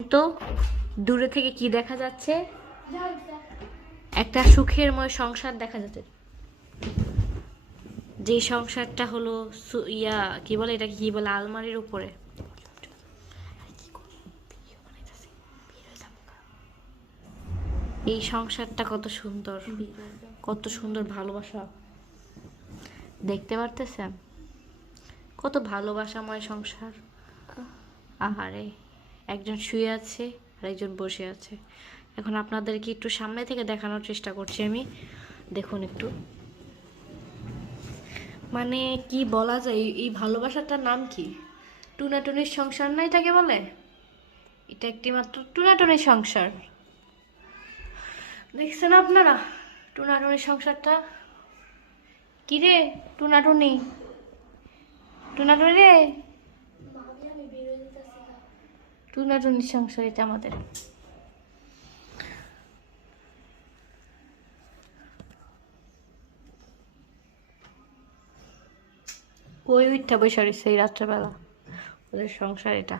তো দূরে থেকে কি দেখা যাচ্ছে? একটা সুখেরময় সংসার দেখা যাচ্ছে, যে সংসারটা হলো কি বলে এটা, কি বলে, আলমারির উপরে। এই সংসারটা কত সুন্দর, কত সুন্দর ভালোবাসা, দেখতে পারতেছেন? কত ভালোবাসাময় সংসার। আহারে, একজন শুয়ে আছে আর একজন বসে আছে। এখন আপনাদেরকে একটু সামনে থেকে দেখানোর চেষ্টা করছি আমি, দেখুন একটু। মানে কি বলা যায়, এই ভালোবাসাটার নাম কি? টুনাটুনির সংসার না এটাকে বলে? এটা একটি মাত্র টুনাটুনির সংসার। দেখছেন আপনারা টুনাটুনির সংসারটা? কি রে টুনাটুনি, টুনাটুনি রে, টুনাটুনির সংসার এটা আমাদের। কই উঠা বসে রয়েছে এই রাত্রেবেলা, ওদের সংসার এটা।